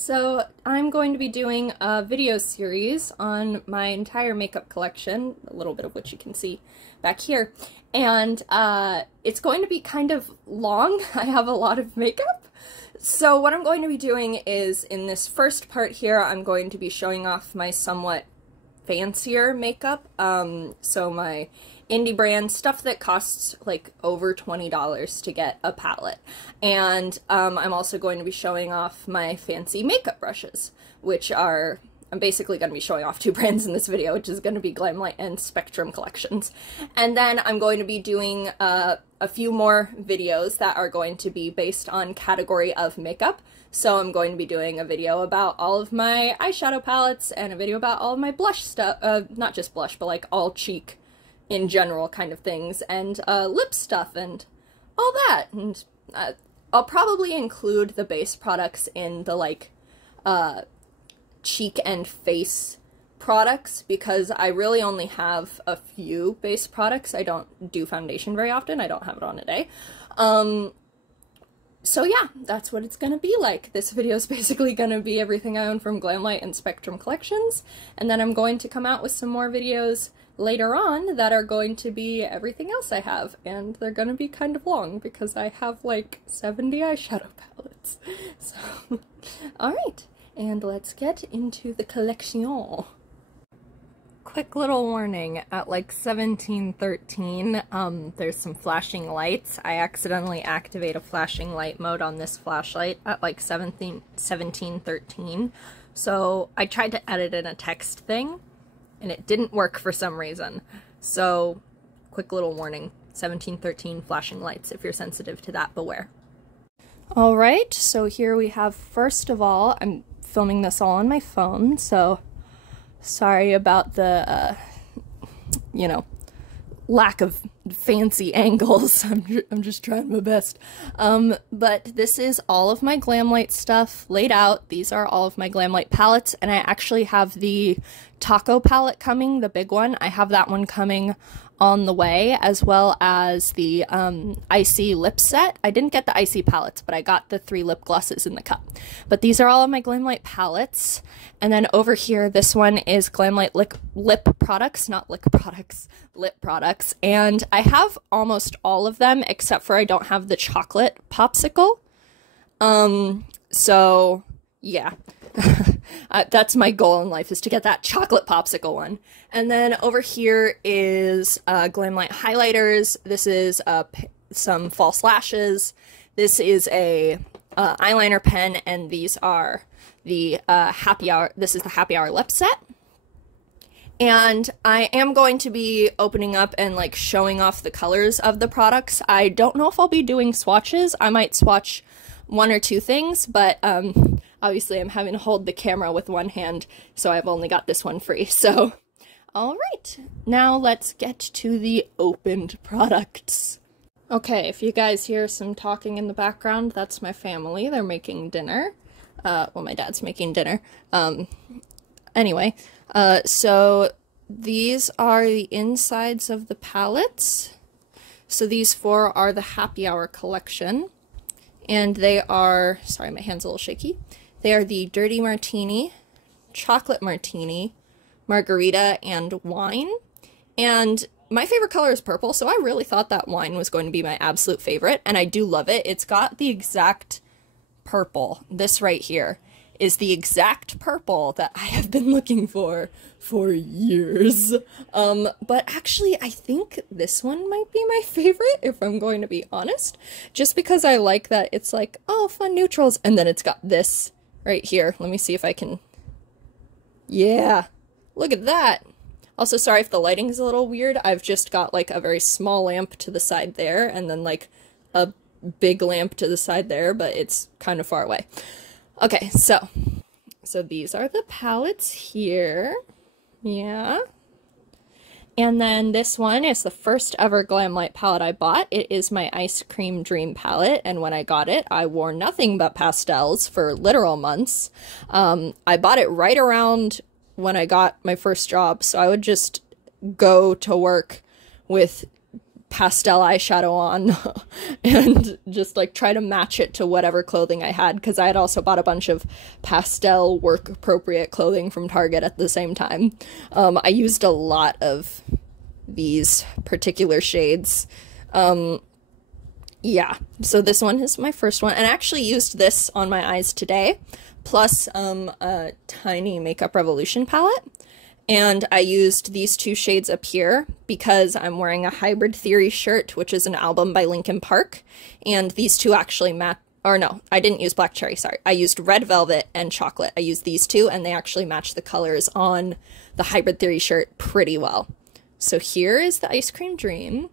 So I'm going to be doing a video series on my entire makeup collection, a little bit of which you can see back here, and it's going to be kind of long. I have a lot of makeup. So what I'm going to be doing is, in this first part here, I'm going to be showing off my somewhat fancier makeup, so my indie brand stuff that costs like over $20 to get a palette. And I'm also going to be showing off my fancy makeup brushes, which are, I'm basically going to be showing off two brands in this video, which is going to be Glamlite and Spectrum collections. And then I'm going to be doing a few more videos that are going to be based on category of makeup. So I'm going to be doing a video about all of my eyeshadow palettes and a video about all of my blush stuff, not just blush, but like all cheek in general kind of things, and lip stuff and all that. And I'll probably include the base products in the like cheek and face products, because I really only have a few base products. I don't do foundation very often. I don't have it on today. So yeah, that's what it's gonna be like. This video is basically gonna be everything I own from Glamlite and Spectrum collections, and then I'm going to come out with some more videos later on that are going to be everything else I have, and they're gonna be kind of long because I have like 70 eyeshadow palettes. So, alright, and let's get into the collection. Quick little warning, at like 1713, there's some flashing lights. I accidentally activate a flashing light mode on this flashlight at like 1713, so I tried to edit in a text thing, and it didn't work for some reason. So, quick little warning, 1713 flashing lights. If you're sensitive to that, beware. Alright, so here we have, first of all, I'm filming this all on my phone, so sorry about the, you know, lack of fancy angles. I'm just trying my best. But this is all of my Glamlite stuff laid out. These are all of my Glamlite palettes, and I actually have the Taco palette coming, the big one. I have that one coming on the way, as well as the Icy lip set. I didn't get the Icy palettes, but I got the 3 lip glosses in the cup. But these are all of my Glamlite palettes. And then over here, this one is Glamlite lip products, not lick products, lip products. And I have almost all of them, except for I don't have the chocolate popsicle. So yeah. That's my goal in life, is to get that chocolate popsicle one. And then over here is Glamlite highlighters. This is some false lashes. This is a eyeliner pen, and these are the happy hour. This is the happy hour lip set. And I am going to be opening up and like showing off the colors of the products. I don't know if I'll be doing swatches. I might swatch 1 or 2 things, but obviously I'm having to hold the camera with one hand, so I've only got this one free. So, alright, now let's get to the opened products. Okay, if you guys hear some talking in the background, that's my family. They're making dinner. Well, my dad's making dinner. Anyway, so these are the insides of the palettes. So these 4 are the Happy Hour collection. And they are, sorry, my hand's a little shaky. They are the Dirty Martini, Chocolate Martini, Margarita, and Wine. And my favorite color is purple, so I really thought that Wine was going to be my absolute favorite, and I do love it. It's got the exact purple. This right here is the exact purple that I have been looking for years. But actually, I think this one might be my favorite, if I'm going to be honest. Just because I like that it's like, oh, fun neutrals, and then it's got this right here. Let me see if I can... Yeah, look at that! Also, sorry if the lighting is a little weird. I've just got like a very small lamp to the side there, and then like a big lamp to the side there, but it's kind of far away. Okay, so these are the palettes here. Yeah. And then this one is the first ever Glamlite palette I bought. It is my Ice Cream Dream palette, and when I got it, I wore nothing but pastels for literal months. I bought it right around when I got my first job, so I would just go to work with pastel eyeshadow on and just like try to match it to whatever clothing I had, because I had also bought a bunch of pastel work appropriate clothing from Target at the same time. I used a lot of these particular shades. Yeah, so this one is my first one, and I actually used this on my eyes today, plus a tiny Makeup Revolution palette. And I used these two shades up here because I'm wearing a Hybrid Theory shirt, which is an album by Linkin Park. And these two actually match, or no, I didn't use Black Cherry, sorry. I used Red Velvet and Chocolate. I used these two, and they actually match the colors on the Hybrid Theory shirt pretty well. So here is the Ice Cream Dream.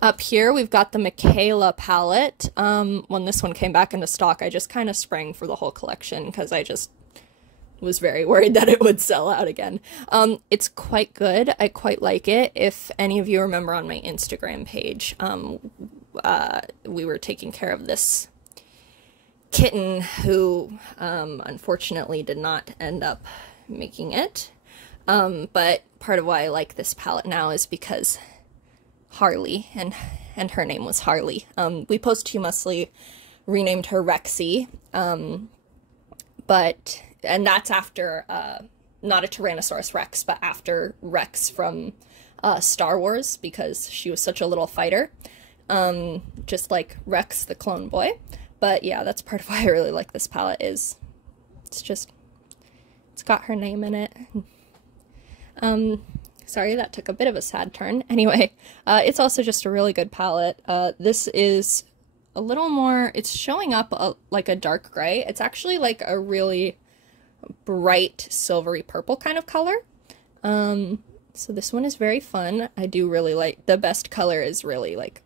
Up here, we've got the Micaela palette. When this one came back into stock, I just kind of sprang for the whole collection because I just was very worried that it would sell out again. It's quite good. I quite like it. If any of you remember on my Instagram page, we were taking care of this kitten who unfortunately did not end up making it. But part of why I like this palette now is because Harley, and her name was Harley. We posthumously renamed her Rexy, and that's after, not a Tyrannosaurus Rex, but after Rex from Star Wars, because she was such a little fighter, just like Rex the Clone Boy. But yeah, that's part of why I really like this palette, is it's got her name in it. Sorry, that took a bit of a sad turn. Anyway, it's also just a really good palette. This is a little more, it's showing up like a dark gray. It's actually like a really bright silvery purple kind of color. So this one is very fun. I do really like, the best color is really like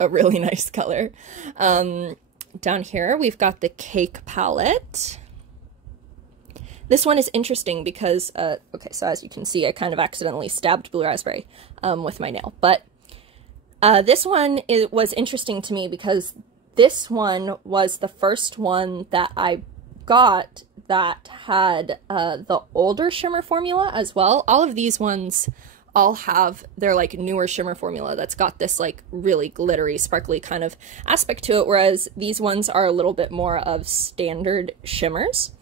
a really nice color. Down here we've got the Cake palette. This one is interesting because, okay, so as you can see, I kind of accidentally stabbed Blue Raspberry with my nail. But this one was interesting to me because this one was the first one that I got that had the older shimmer formula as well. All of these ones all have their like newer shimmer formula that's got this like really glittery, sparkly kind of aspect to it, whereas these ones are a little bit more of standard shimmers.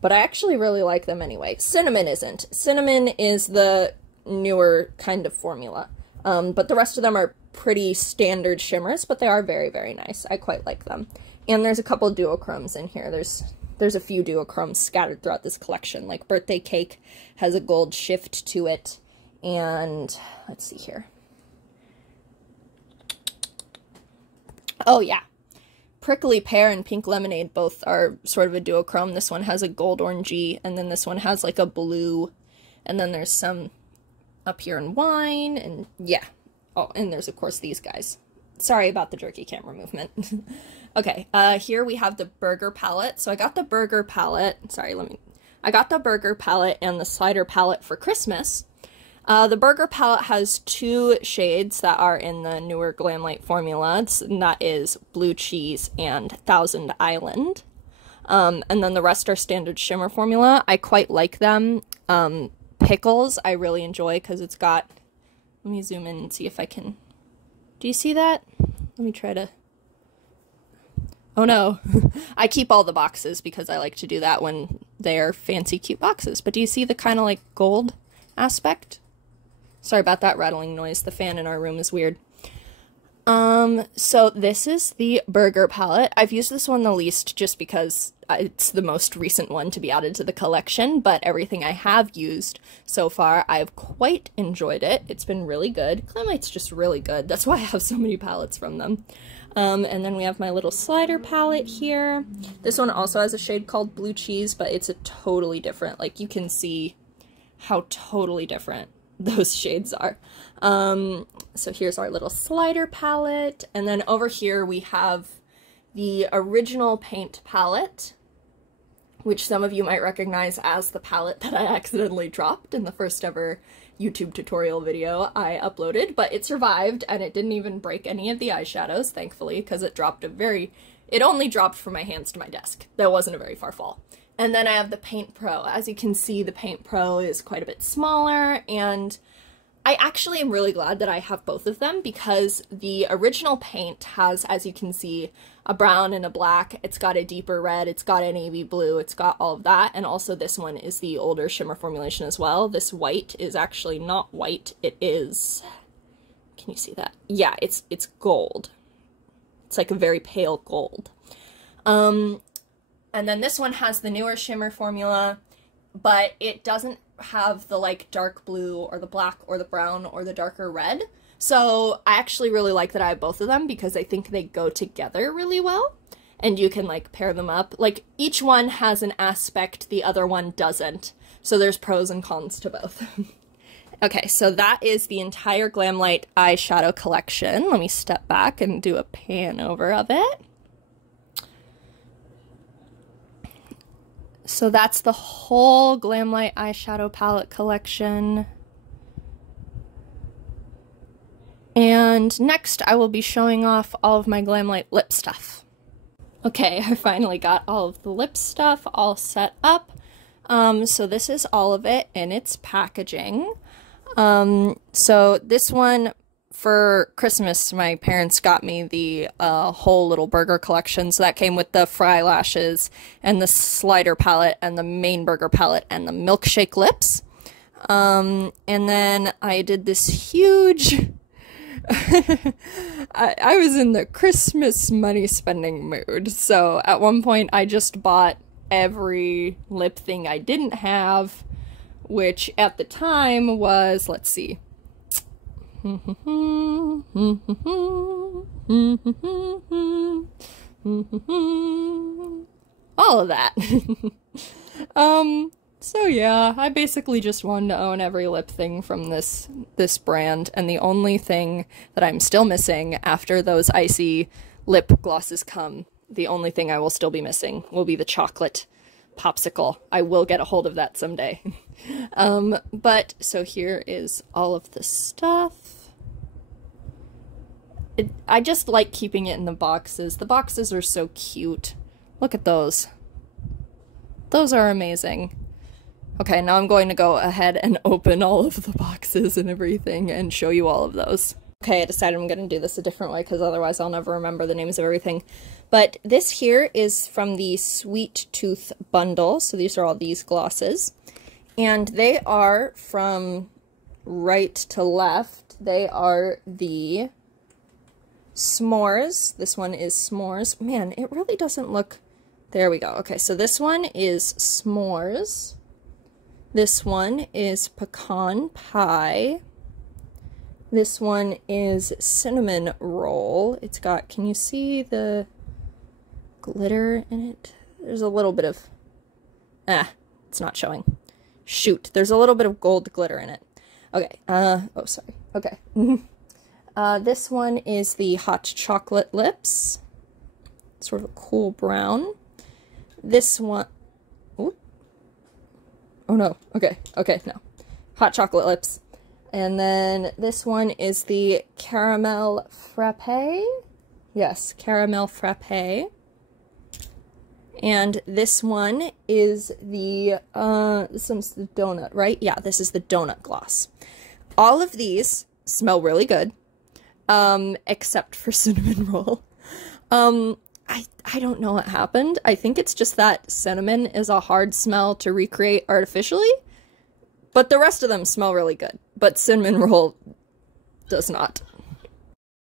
But I actually really like them anyway. Cinnamon isn't. Cinnamon is the newer kind of formula. But the rest of them are pretty standard shimmers, but they are very, very nice. I quite like them. And there's a couple duochromes in here. There's a few duochromes scattered throughout this collection. Like Birthday Cake has a gold shift to it. And let's see here. Oh yeah. Prickly Pear and Pink Lemonade both are sort of a duochrome. This one has a gold orangey, and then this one has like a blue, and then there's some up here in wine, and yeah. Oh, and there's of course these guys. Sorry about the jerky camera movement. Okay, here we have the Burger palette. So I got the Burger palette, I got the Burger palette and the Slider palette for Christmas. The Burger palette has two shades that are in the newer Glamlite formula, and that is Blue Cheese and Thousand Island. And then the rest are standard shimmer formula. I quite like them. Pickles I really enjoy because it's got, let me zoom in and see if I can, do you see that? Let me try to, oh no, I keep all the boxes because I like to do that when they're fancy cute boxes. But do you see the kind of like gold aspect? Sorry about that rattling noise. The fan in our room is weird. So this is the Burger palette. I've used this one the least just because it's the most recent one to be added to the collection, but everything I have used so far, I've quite enjoyed it. It's been really good. Glamlite's just really good. That's why I have so many palettes from them. And then we have my little Slider palette here. This one also has a shade called Blue Cheese, but it's a totally different, like you can see how totally different those shades are. So here's our little Slider palette, and then over here we have the original paint palette, which some of you might recognize as the palette that I accidentally dropped in the first ever YouTube tutorial video I uploaded, but it survived and it didn't even break any of the eyeshadows, thankfully, because it only dropped from my hands to my desk. That wasn't a very far fall. And then I have the Paint Pro. As you can see, the Paint Pro is quite a bit smaller, and I actually am really glad that I have both of them because the original paint has, as you can see, a brown and a black. It's got a deeper red, it's got a navy blue, it's got all of that, and also this one is the older shimmer formulation as well. This white is actually not white, it is, can you see that? Yeah, it's gold. It's like a very pale gold. And then this one has the newer shimmer formula, but it doesn't have the like dark blue or the black or the brown or the darker red. So I actually really like that I have both of them because I think they go together really well and you can like pair them up. Like each one has an aspect the other one doesn't. So there's pros and cons to both. Okay, so that is the entire Glamlite eyeshadow collection. Let me step back and do a pan over of it. So that's the whole Glamlite eyeshadow palette collection. And next I will be showing off all of my Glamlite lip stuff. Okay, I finally got all of the lip stuff all set up. So this is all of it in its packaging. So this one, for Christmas, my parents got me the whole little burger collection. So that came with the fry lashes and the slider palette and the main burger palette and the Milkshake Lips. And then I did this huge... I was in the Christmas money spending mood. So at one point I just bought every lip thing I didn't have, which at the time was, let's see, all of that. So yeah, I basically just wanted to own every lip thing from this brand, and the only thing that I'm still missing after those icy lip glosses come, the only thing I will still be missing will be the chocolate popsicle. I will get a hold of that someday. But so here is all of the stuff. I just like keeping it in the boxes. The boxes are so cute. Look at those. Those are amazing. Okay, now I'm going to go ahead and open all of the boxes and everything and show you all of those. Okay, I decided I'm going to do this a different way because otherwise I'll never remember the names of everything. But this here is from the Sweet Tooth bundle. So these are all these glosses. And they are from right to left. They are the S'mores. This one is S'mores. Man, it really doesn't look... There we go. Okay, so this one is S'mores. This one is Pecan Pie. This one is Cinnamon Roll. It's got, can you see the glitter in it? There's a little bit of... it's not showing. Shoot, there's a little bit of gold glitter in it. Okay, oh, sorry. Okay. This one is the Hot Chocolate Lips. Sort of a cool brown. This one... Ooh. Oh no, okay, no. Hot Chocolate Lips. And then this one is the Caramel Frappe. Yes, Caramel Frappe. And this one is the, this one's the donut, right? Yeah, this is the donut gloss. All of these smell really good, except for Cinnamon Roll. I don't know what happened. I think it's just that cinnamon is a hard smell to recreate artificially, but the rest of them smell really good, but Cinnamon Roll does not.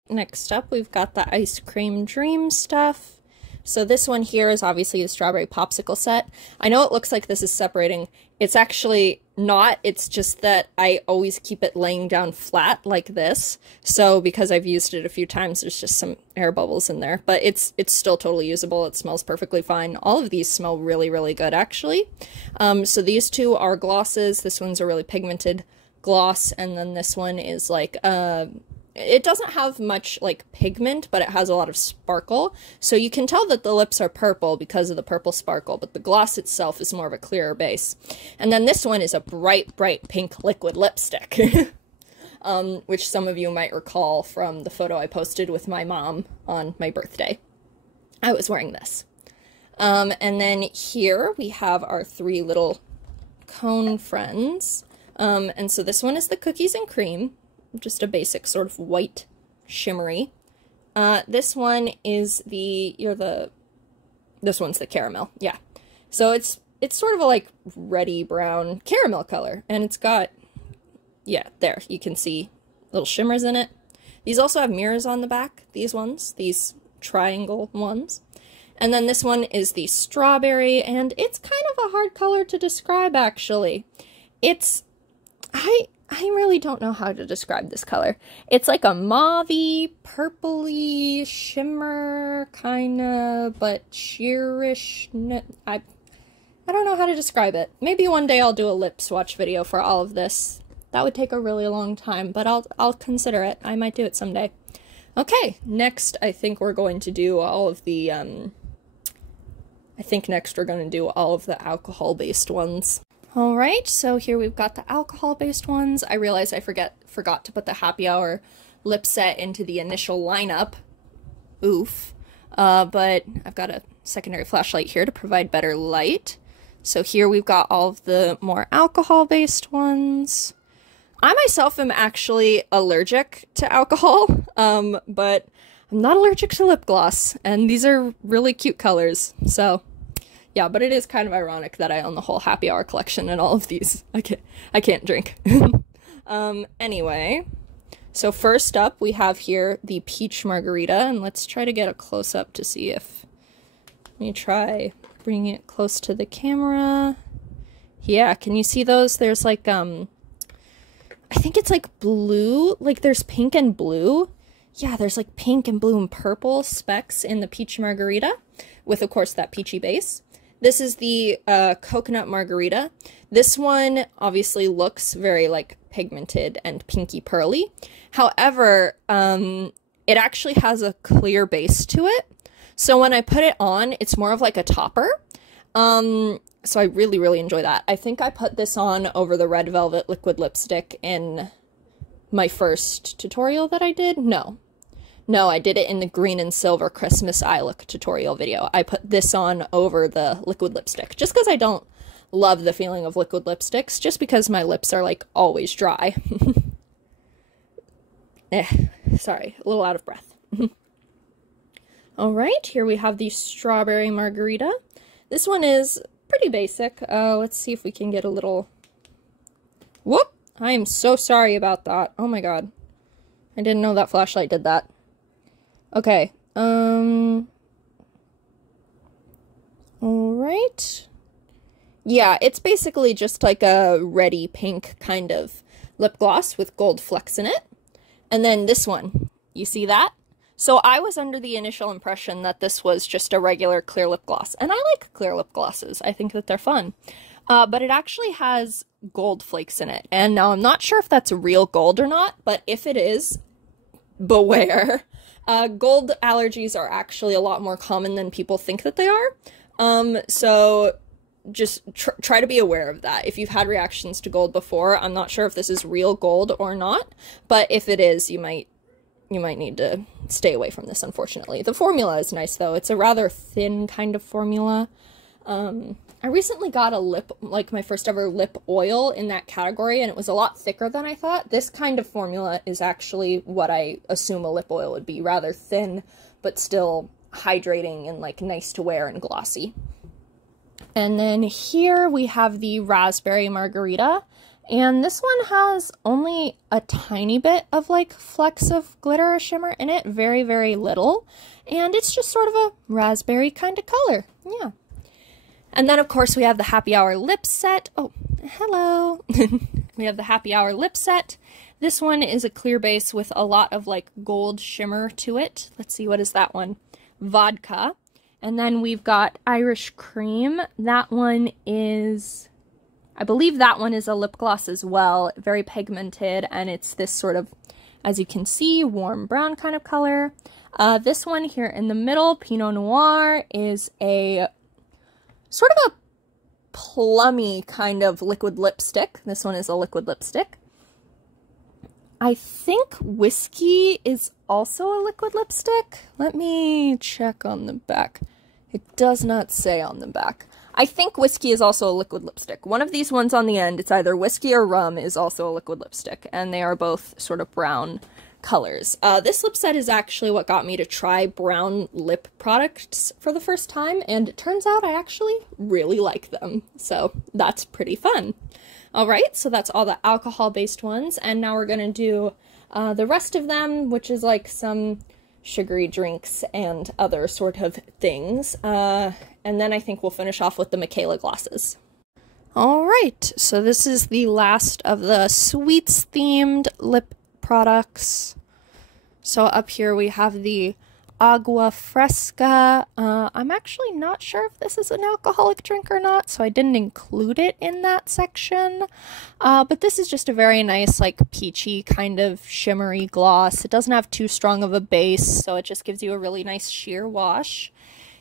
Next up, we've got the Ice Cream Dream stuff. So this one here is obviously the Strawberry Popsicle set. I know it looks like this is separating. It's actually not. It's just that I always keep it laying down flat like this. So because I've used it a few times, there's just some air bubbles in there. But it's still totally usable. It smells perfectly fine. All of these smell really, really good, actually. So these two are glosses. This one's a really pigmented gloss. And then this one is like... it doesn't have much, like, pigment, but it has a lot of sparkle. So you can tell that the lips are purple because of the purple sparkle, but the gloss itself is more of a clearer base. And then this one is a bright, bright pink liquid lipstick, which some of you might recall from the photo I posted with my mom on my birthday. I was wearing this. And then here we have our three little cone friends. And so this one is the Cookies and Cream, just a basic sort of white shimmery. This one is this one's the Caramel, yeah. So it's sort of a like reddy brown caramel color, and it's got, yeah, there, you can see little shimmers in it. These also have mirrors on the back, these ones, these triangle ones. And then this one is the Strawberry, and it's kind of a hard color to describe, actually. I really don't know how to describe this color. It's like a mauve-y, purpley shimmer, kinda, but sheerish. I don't know how to describe it. Maybe one day I'll do a lip swatch video for all of this. That would take a really long time, but I'll consider it. I might do it someday. Okay, next I think we're going to do all of the, alcohol-based ones. Alright, so here we've got the alcohol-based ones. I realized I forgot to put the Happy Hour lip set into the initial lineup. Oof. But I've got a secondary flashlight here to provide better light. So here we've got all of the more alcohol-based ones. I myself am actually allergic to alcohol, but I'm not allergic to lip gloss, and these are really cute colors, so yeah, but it is kind of ironic that I own the whole Happy Hour collection and all of these. I can't drink. Anyway, so first up we have here the Peach Margarita, and let's try to get a close-up to see if, let me try bringing it close to the camera. Yeah, can you see those? There's like, I think it's like blue, like there's pink and blue. Yeah, there's like pink and blue and purple specks in the Peach Margarita, with of course that peachy base. This is the Coconut Margarita. This one obviously looks very like pigmented and pinky pearly. However, it actually has a clear base to it. So when I put it on, it's more of like a topper. So I really, really enjoy that. I think I put this on over the Red Velvet liquid lipstick in my first tutorial that I did. No, I did it in the green and silver Christmas eye look tutorial video. I put this on over the liquid lipstick, just because I don't love the feeling of liquid lipsticks, just because my lips are like always dry. Sorry, a little out of breath. Alright, here we have the Strawberry Margarita. This one is pretty basic. Let's see if we can get a little... Whoop! I am so sorry about that. Oh my god. I didn't know that flashlight did that. Okay, alright. Yeah, it's basically just like a reddy pink kind of lip gloss with gold flecks in it. And then this one, you see that? So I was under the initial impression that this was just a regular clear lip gloss, and I like clear lip glosses. I think that they're fun. But it actually has gold flakes in it, and now I'm not sure if that's real gold or not, but if it is, beware. Gold allergies are actually a lot more common than people think that they are. So just try to be aware of that. If you've had reactions to gold before, I'm not sure if this is real gold or not, but if it is, you might need to stay away from this, unfortunately. The formula is nice, though. It's a rather thin kind of formula. I recently got a my first ever lip oil in that category, and it was a lot thicker than I thought. This kind of formula is actually what I assume a lip oil would be, rather thin, but still hydrating and like nice to wear and glossy. And then here we have the Raspberry Margarita, and this one has only a tiny bit of like flecks of glitter or shimmer in it, very, very little, and it's just sort of a raspberry kind of color. Yeah. And then, of course, we have the Happy Hour lip set. Oh, hello. We have the Happy Hour lip set. This one is a clear base with a lot of, like, gold shimmer to it. Let's see, what is that one? Vodka. And then we've got Irish Cream. That one is, I believe that one is a lip gloss as well. Very pigmented, and it's this sort of, as you can see, warm brown kind of color. This one here in the middle, Pinot Noir, is a sort of a plummy kind of liquid lipstick. This one is a liquid lipstick. I think Whiskey is also a liquid lipstick. Let me check on the back. It does not say on the back. I think whiskey is also a liquid lipstick. One of these ones on the end, it's either whiskey or rum, is also a liquid lipstick, and they are both sort of brown colors. This lip set is actually what got me to try brown lip products for the first time, and it turns out I actually really like them, so that's pretty fun. Alright, so that's all the alcohol-based ones, and now we're gonna do the rest of them, which is like some sugary drinks and other sort of things, and then I think we'll finish off with the Micaela glosses. Alright, so this is the last of the sweets-themed lip products. So up here we have the Agua Fresca. I'm actually not sure if this is an alcoholic drink or not, so I didn't include it in that section. But this is just a very nice, like, peachy kind of shimmery gloss. It doesn't have too strong of a base, so it just gives you a really nice sheer wash.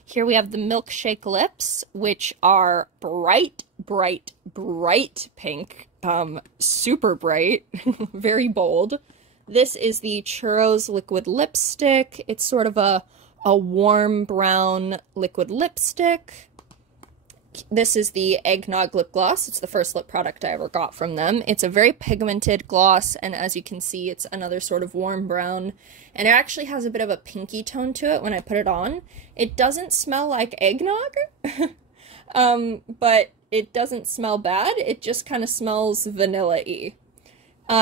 Here we have the Milkshake Lips, which are bright, bright, bright pink. Super bright, very bold. This is the Churros liquid lipstick. It's sort of a warm brown liquid lipstick. This is the Eggnog Lip Gloss. It's the first lip product I ever got from them. It's a very pigmented gloss, and as you can see, it's another sort of warm brown, and it actually has a bit of a pinky tone to it when I put it on. It doesn't smell like eggnog, but it doesn't smell bad. It just kind of smells vanilla-y.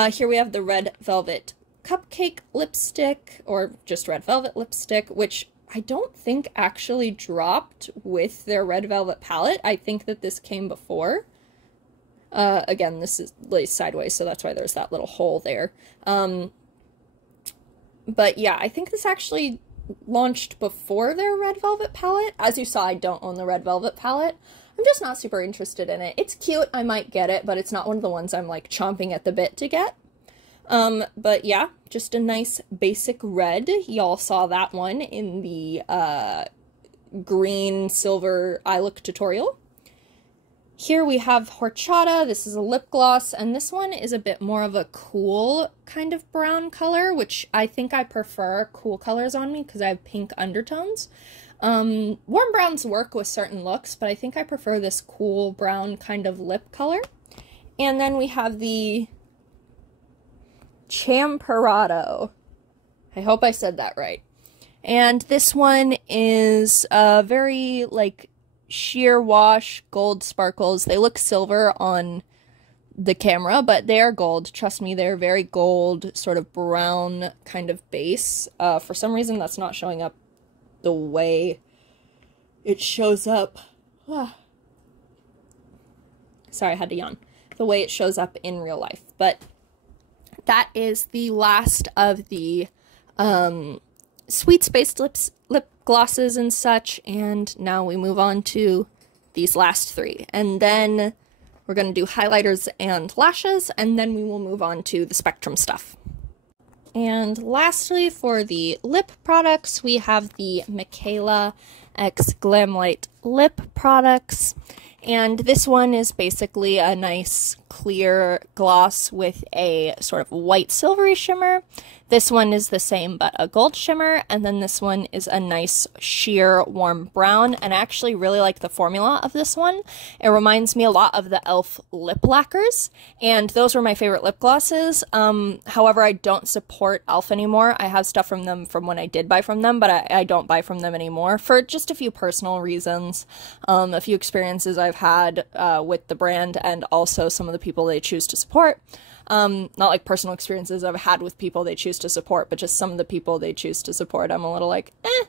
Here we have the Red Velvet Cupcake lipstick, or just Red Velvet lipstick, which I don't think actually dropped with their Red Velvet palette. I think that this came before. Again, this is laid sideways, so that's why there's that little hole there. But yeah, I think this actually launched before their Red Velvet palette. As you saw, I don't own the Red Velvet palette. I'm just not super interested in it. It's cute, I might get it, but it's not one of the ones I'm like chomping at the bit to get. But yeah, just a nice basic red. Y'all saw that one in the green silver eye look tutorial. Here we have Horchata. This is a lip gloss, and this one is a bit more of a cool kind of brown color, which I think I prefer cool colors on me because I have pink undertones. Warm browns work with certain looks, but I think I prefer this cool brown kind of lip color. And then we have the Champorado. I hope I said that right. And this one is a very, like, sheer wash gold sparkles. They look silver on the camera, but they are gold. Trust me, they're very gold, sort of brown kind of base. For some reason, that's not showing up the way it shows up. Sorry, I had to yawn. The way it shows up in real life. But that is the last of the sweets-based lip glosses and such, and now we move on to these last three. And then we're going to do highlighters and lashes, and then we will move on to the Spectrum stuff. And lastly, for the lip products, we have the Micaela x Glamlite Lip Products. And this one is basically a nice clear gloss with a sort of white silvery shimmer. This one is the same but a gold shimmer, and then this one is a nice sheer warm brown, and I actually really like the formula of this one. It reminds me a lot of the e.l.f. lip lacquers, and those were my favorite lip glosses. However, I don't support e.l.f. anymore. I have stuff from them from when I did buy from them, but I don't buy from them anymore for just a few personal reasons, a few experiences I've had with the brand, and also some of the people they choose to support. Not like personal experiences I've had with people they choose to support, but just some of the people they choose to support. I'm a little like, eh.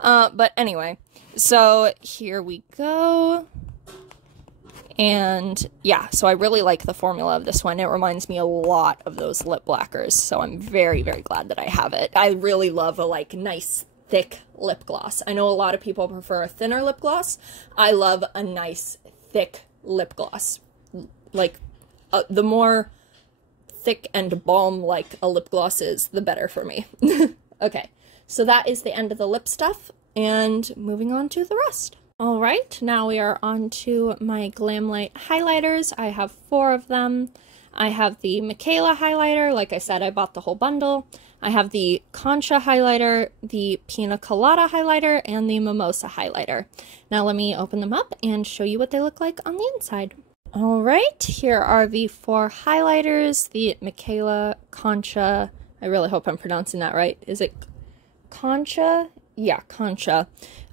But anyway, so here we go. And yeah, so I really like the formula of this one. It reminds me a lot of those lip lacquers, so I'm very, very glad that I have it. I really love a like nice thick lip gloss. I know a lot of people prefer a thinner lip gloss. I love a nice thick lip gloss. Like the more thick and balm-like a lip gloss is, the better for me. Okay, so that is the end of the lip stuff, and moving on to the rest. Alright, now we are on to my Glamlite highlighters. I have 4 of them. I have the Micaela Highlighter. Like I said, I bought the whole bundle. I have the Concha Highlighter, the Pina Colada Highlighter, and the Mimosa Highlighter. Now let me open them up and show you what they look like on the inside. Alright, here are the 4 highlighters, the Micaela, Concha, I really hope I'm pronouncing that right. Is it Concha? Yeah, Concha.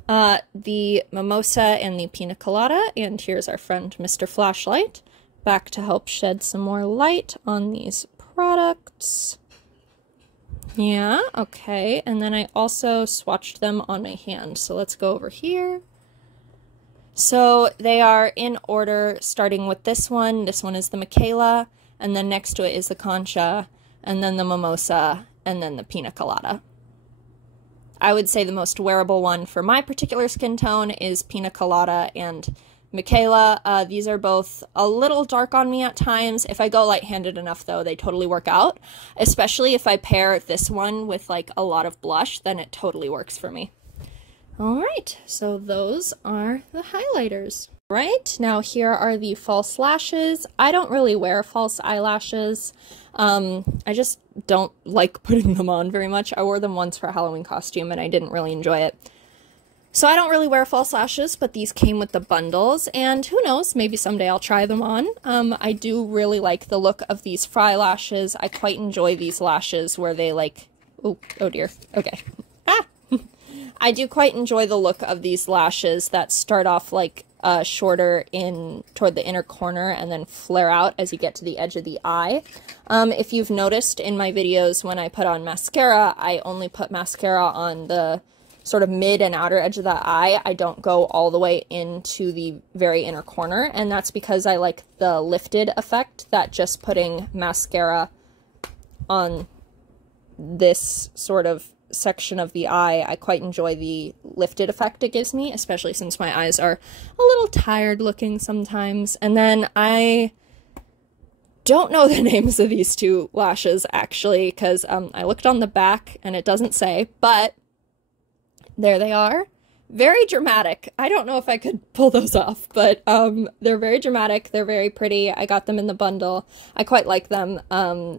The Mimosa and the Pina Colada, and here's our friend Mr. Flashlight, back to help shed some more light on these products. Yeah, okay, and then I also swatched them on my hand, so let's go over here. So they are in order, starting with this one. This one is the Micaela, and then next to it is the Concha, and then the Mimosa, and then the Pina Colada. I would say the most wearable one for my particular skin tone is Pina Colada and Micaela. These are both a little dark on me at times. If I go light-handed enough, though, they totally work out. Especially if I pair this one with, like, a lot of blush, then it totally works for me. Alright, so those are the highlighters. Right, now here are the false lashes. I don't really wear false eyelashes. I just don't like putting them on very much. I wore them once for a Halloween costume and I didn't really enjoy it. So I don't really wear false lashes, but these came with the bundles, and who knows, maybe someday I'll try them on. I do really like the look of these fry lashes. I quite enjoy these lashes where they like, oh dear, okay. Ah! I do quite enjoy the look of these lashes that start off like shorter in toward the inner corner and then flare out as you get to the edge of the eye. If you've noticed in my videos when I put on mascara, I only put mascara on the sort of mid and outer edge of the eye. I don't go all the way into the very inner corner, and that's because I like the lifted effect that just putting mascara on this sort of section of the eye. I quite enjoy the lifted effect it gives me, especially since my eyes are a little tired looking sometimes. And then I don't know the names of these 2 lashes actually, because I looked on the back and it doesn't say, but there they are. Very dramatic. I don't know if I could pull those off, but they're very dramatic. They're very pretty. I got them in the bundle. I quite like them,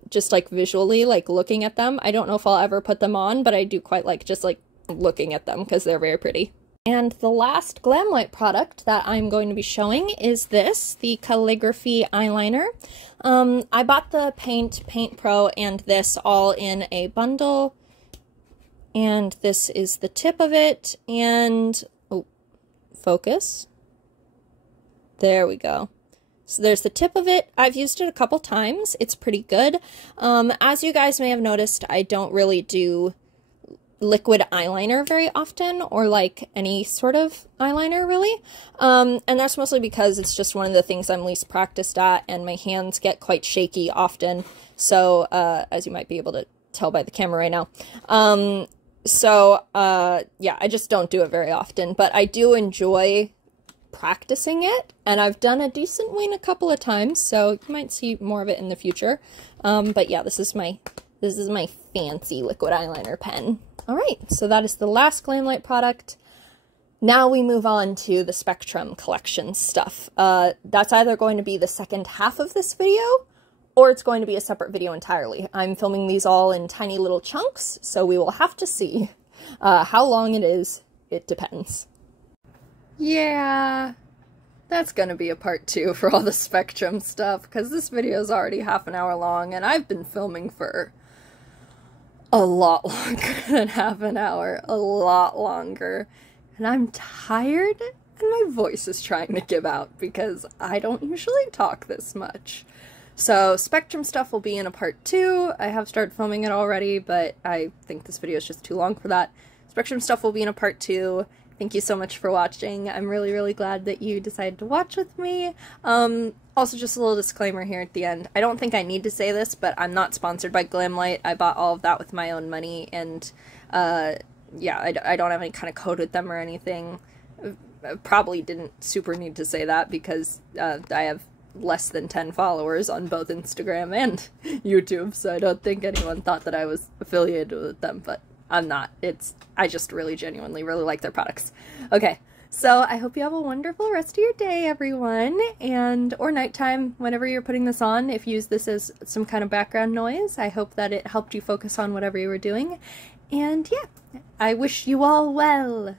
just like visually, like looking at them. I don't know if I'll ever put them on, but I do quite like just like looking at them because they're very pretty. And the last Glamlite product that I'm going to be showing is this, the Calligraphy Eyeliner. I bought the Paint Pro and this all in a bundle. And this is the tip of it, and, oh, focus. There we go. So there's the tip of it. I've used it a couple times. It's pretty good. As you guys may have noticed, I don't really do liquid eyeliner very often, or like any sort of eyeliner really. And that's mostly because it's just one of the things I'm least practiced at, and my hands get quite shaky often. So, as you might be able to tell by the camera right now. Yeah, I just don't do it very often, but I do enjoy practicing it, and I've done a decent wing a couple of times, so you might see more of it in the future. But yeah, this is my fancy liquid eyeliner pen. Alright, so that is the last Glamlite product. Now we move on to the Spectrum collection stuff. That's either going to be the second half of this video, or it's going to be a separate video entirely. I'm filming these all in tiny little chunks, so we will have to see how long it is. It depends. Yeah, that's gonna be a part 2 for all the Spectrum stuff, because this video is already half an hour long, and I've been filming for a lot longer than half an hour, a lot longer, and I'm tired, and my voice is trying to give out, because I don't usually talk this much. So Spectrum stuff will be in a part 2. I have started filming it already, but I think this video is just too long for that. Spectrum stuff will be in a part 2. Thank you so much for watching. I'm really, really glad that you decided to watch with me. Also, just a little disclaimer here at the end. I don't think I need to say this, but I'm not sponsored by Glamlite. I bought all of that with my own money, and yeah, I don't have any kind of code with them or anything. I probably didn't super need to say that because I have less than 10 followers on both Instagram and YouTube, so I don't think anyone thought that I was affiliated with them, but I'm not. I just really genuinely really like their products. Okay, So I hope you have a wonderful rest of your day, everyone, and or nighttime whenever you're putting this on. If you use this as some kind of background noise, I hope that it helped you focus on whatever you were doing. And yeah, I wish you all well.